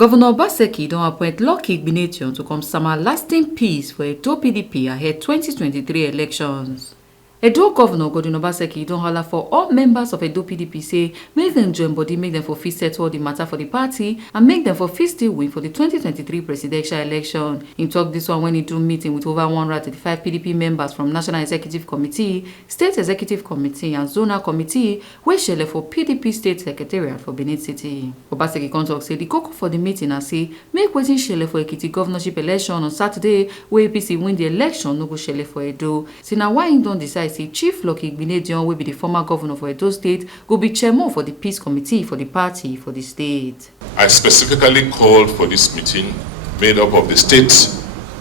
Governor Obaseki don appoint Igbinedion to come sama lasting peace for Edo PDP ahead 2023 elections. Edo Governor Obaseki don holler for all members of Edo PDP say make dem join body, make dem for fit settle the matter for the party and make dem for fit still win for the 2023 presidential election. He talk this one when he do meeting with over 135 PDP members from National Executive Committee, State Executive Committee and Zonal Committee wey shele for PDP State Secretariat for Benin City. Obaseki come talk say the koko for the meeting na say make wetin shele for Ekiti governorship election on Saturday wey APC win the election no go shele for Edo. Say na why he don decide say Chief Igbinedion wey be the former governor for Edo State go be chairman for the peace committee for the party for the state. I specifically called for this meeting made up of the State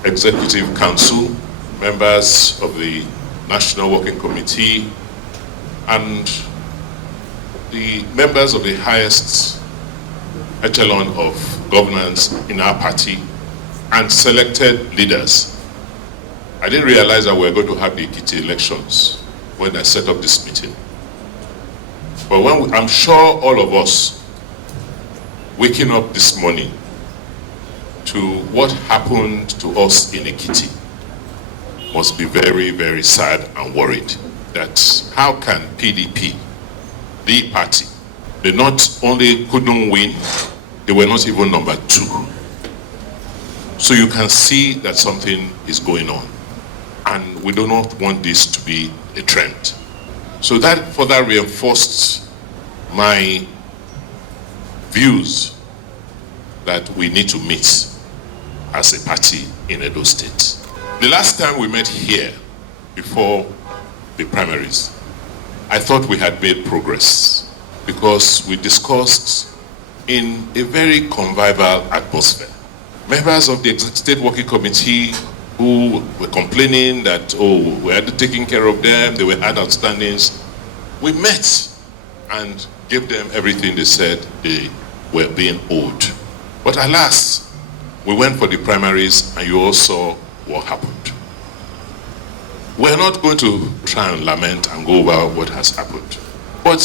Executive Council, members of the National Working Committee, and the members of the highest echelon of governance in our party and selected leaders. I didn't realize that we were going to have the Ekiti elections when I set up this meeting. But I'm sure all of us waking up this morning to what happened to us in Ekiti must be very, very sad and worried that how can PDP, the party, they not only couldn't win, they were not even number 2. So you can see that something is going on. And we do not want this to be a trend. So that further reinforced my views that we need to meet as a party in Edo State. The last time we met here before the primaries, I thought we had made progress because we discussed in a very convivial atmosphere. Members of the State Working Committee who were complaining that, we had taken care of them, they were had outstandings. We met and gave them everything they said they were being owed. But alas, we went for the primaries and you all saw what happened. We're not going to try and lament and go over what has happened. But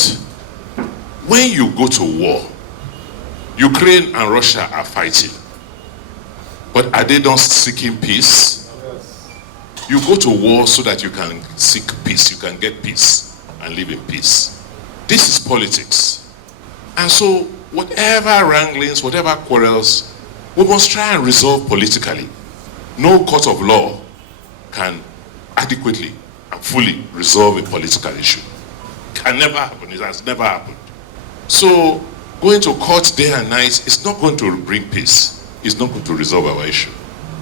when you go to war, Ukraine and Russia are fighting. But are they not seeking peace? You go to war so that you can seek peace, you can get peace and live in peace. This is politics. And so whatever wranglings, whatever quarrels, we must try and resolve politically. No court of law can adequately and fully resolve a political issue. It can never happen, it has never happened. So going to court day and night is not going to bring peace. It's not going to resolve our issue.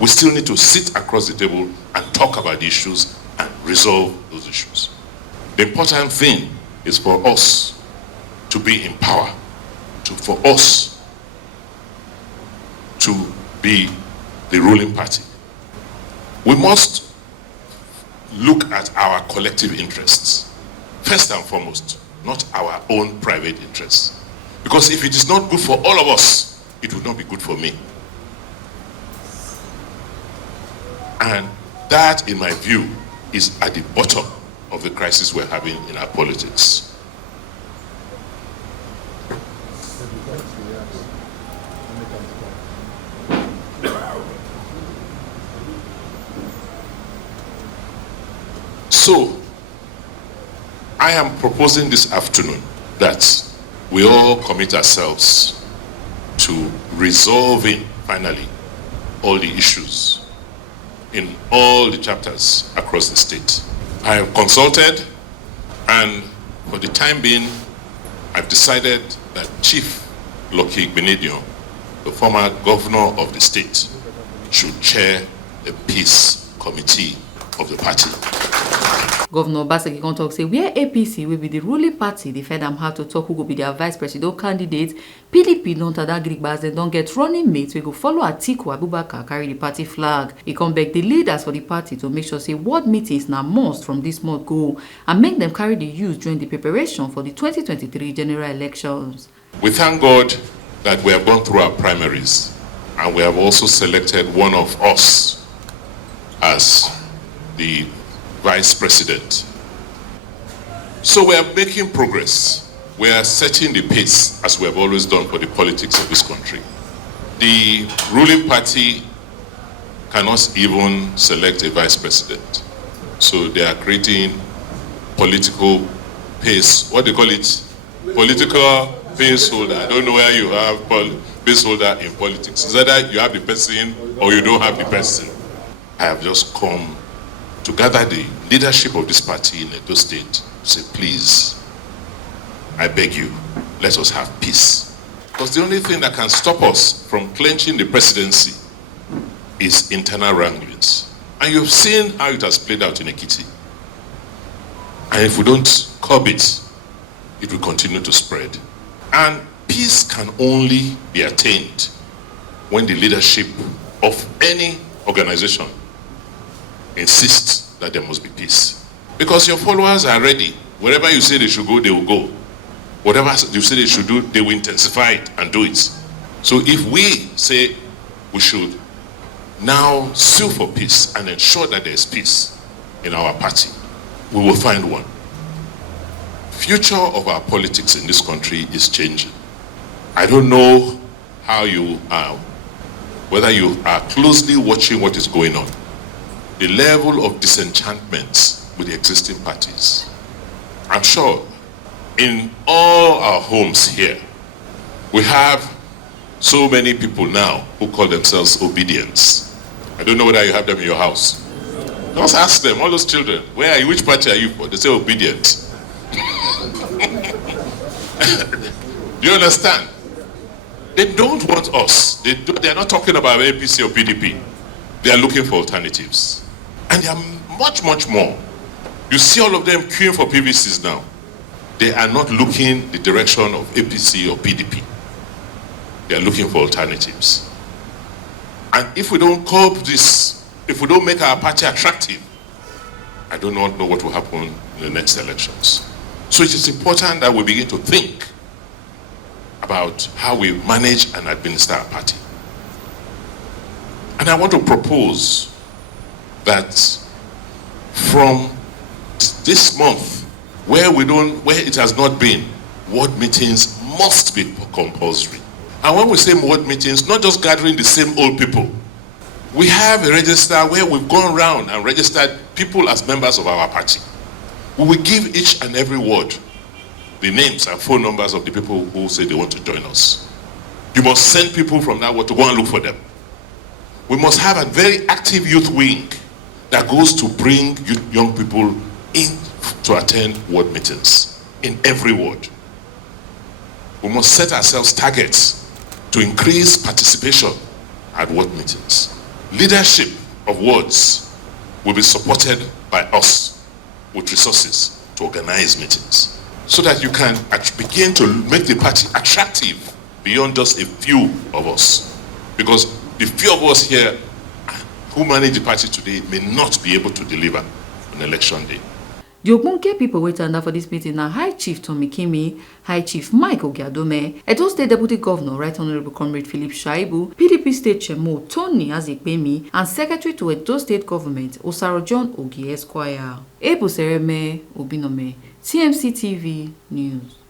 We still need to sit across the table and talk about the issues and resolve those issues. The important thing is for us to be in power, for us to be the ruling party. We must look at our collective interests, first and foremost, not our own private interests. Because if it is not good for all of us, it will not be good for me. And that, in my view, is at the bottom of the crisis we're having in our politics. So, I am proposing this afternoon that we all commit ourselves to resolving, finally, all the issues in all the chapters across the state. I have consulted, and for the time being, I've decided that Chief Igbinedion, the former governor of the state, should chair the peace committee of the party. Governor Obaseki come talk say where APC will be the ruling party, they fed am how to talk who go be their vice presidential candidate. PDP don't agree, but they don't get running mates. We go follow Atiku Abubakar carry the party flag. He come back the leaders for the party to make sure say what meetings now must from this month go and make them carry the youth during the preparation for the 2023 general elections. We thank God that we have gone through our primaries and we have also selected one of us as the vice president. So we are making progress. We are setting the pace as we have always done for the politics of this country. The ruling party cannot even select a vice president. So they are creating political pace, what they call it? Political pace holder. I don't know where you have pace holder in politics. It's either you have the person or you don't have the person. I have just come to gather the leadership of this party in Edo State to say, please, I beg you, let us have peace. Because the only thing that can stop us from clenching the presidency is internal wranglings. And you've seen how it has played out in Ekiti. And if we don't curb it, it will continue to spread. And peace can only be attained when the leadership of any organization insists that there must be peace. Because your followers are ready. Wherever you say they should go, they will go. Whatever you say they should do, they will intensify it and do it. So if we say we should now sue for peace and ensure that there is peace in our party, we will find one. Future of our politics in this country is changing. I don't know how you are, whether you are closely watching what is going on. The level of disenchantment with the existing parties. I'm sure in all our homes here, we have so many people now who call themselves obedients. I don't know whether you have them in your house. Just ask them, all those children, where are you, which party are you for? They say obedient. Do you understand? They don't want us. They are not talking about APC or PDP. They are looking for alternatives. And there are much, much more. You see all of them queuing for PVCs now. They are not looking the direction of APC or PDP. They are looking for alternatives. And if we don't curb this, if we don't make our party attractive, I do not know what will happen in the next elections. So it is important that we begin to think about how we manage and administer our party. And I want to propose that from this month, where it has not been, ward meetings must be compulsory. And when we say ward meetings, not just gathering the same old people. We have a register where we've gone around and registered people as members of our party. We will give each and every ward the names and phone numbers of the people who say they want to join us. You must send people from that ward to go and look for them. We must have a very active youth wing that goes to bring young people in to attend ward meetings in every ward. We must set ourselves targets to increase participation at ward meetings. Leadership of wards will be supported by us with resources to organize meetings so that you can begin to make the party attractive beyond just a few of us. Because the few of us here who manage the party today may not be able to deliver on election day. The ogbonge people wey tanda for this meeting na High Chief Tommy Kimi, High Chief Mike Ogiadome, Edo State Deputy Governor Right Honorable Comrade Philip Shaibu, PDP State Chairman Tony Azikpemi, and Secretary to Edo State Government Osaro John Ogi Esquire. Ebu Sereme Obinome, TMC TV News.